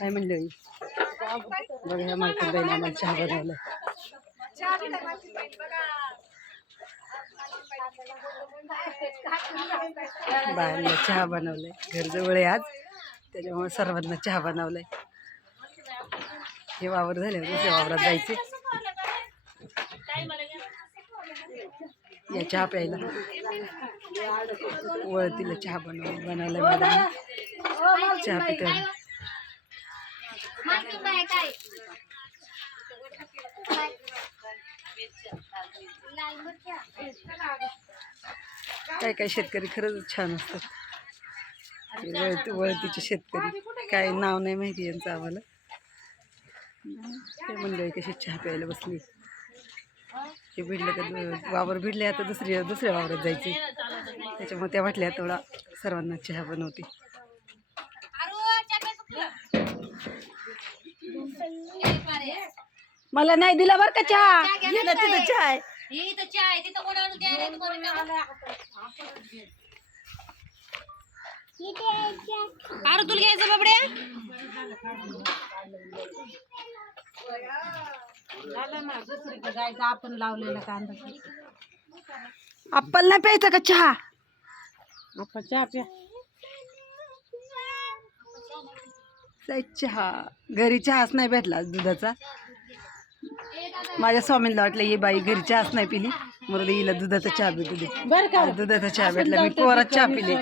काय म्हणलं बघा ह्या मार्केट बाईने आम्हाला चहा बनवलं बायांना चहा बनवलाय. घर जवळ आहे आज. त्याच्यामुळे सर्वांना चहा बनवलाय. हे वावर झाले दुसऱ्या वावरात जायचे. या चहा प्यायला. वळतीला चहा बनव बनवलाय मला चहा पितो काय काय शेतकरी खरंच छान असतात. वळती वळतीचे शेतकरी. काय नाव नाही माहिती यांचं आम्हाला. ते मंडळी कशी चहा प्यायला बसली. हे भिडलं का वावर भिडले आता दुसरी दुसऱ्या वावरात जायचे त्याच्यामुळे त्या वाटल्या थोडा सर्वांना चहा बनवते. मला नाही दिला बरं का चहा. ना तिथं चहा आहे. इथं चहा आहे. तिथं कोणाला द्यायला आहे, कोणाला अरे तुला घ्यायचं बाबड्या? जायचं आपण लावलेला कांदा अप्पल नाही प्यायचा का चहा? आपण चहा प्या. चहा घरी चहाच नाही भेटला दुधाचा. माझ्या स्वामींना वाटलं ये बाई घरी चहाच नाही पिली. म्हणून हिला दुधाचा चहा भेटू दे. बर का? दुधाचा चहा भेटला. मी कोरात चहा पिले.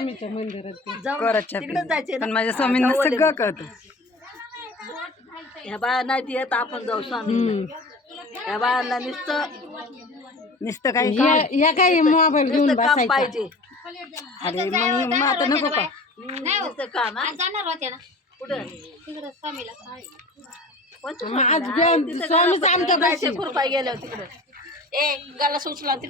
कोरात चहा पिले. पण माझ्या स्वामींना सगळं कळतं. ह्या बाया नाही देत आपण जाऊ स्वामी ह्या बायांना नुसतं नुसतं काय या- काय मोबाईल घेऊन नुसतं काम बसायचा. पाहिजे. अरे मग मग आता नको का नुसतं काम हा? आज जाणार होत्या ना. कुठं? तिकडं स्वामीला आज स्वामीच आमच्या जायचं पाशी. खुरपाय गेल्यावर तिकडं. ए गाला सुचला तिकडं.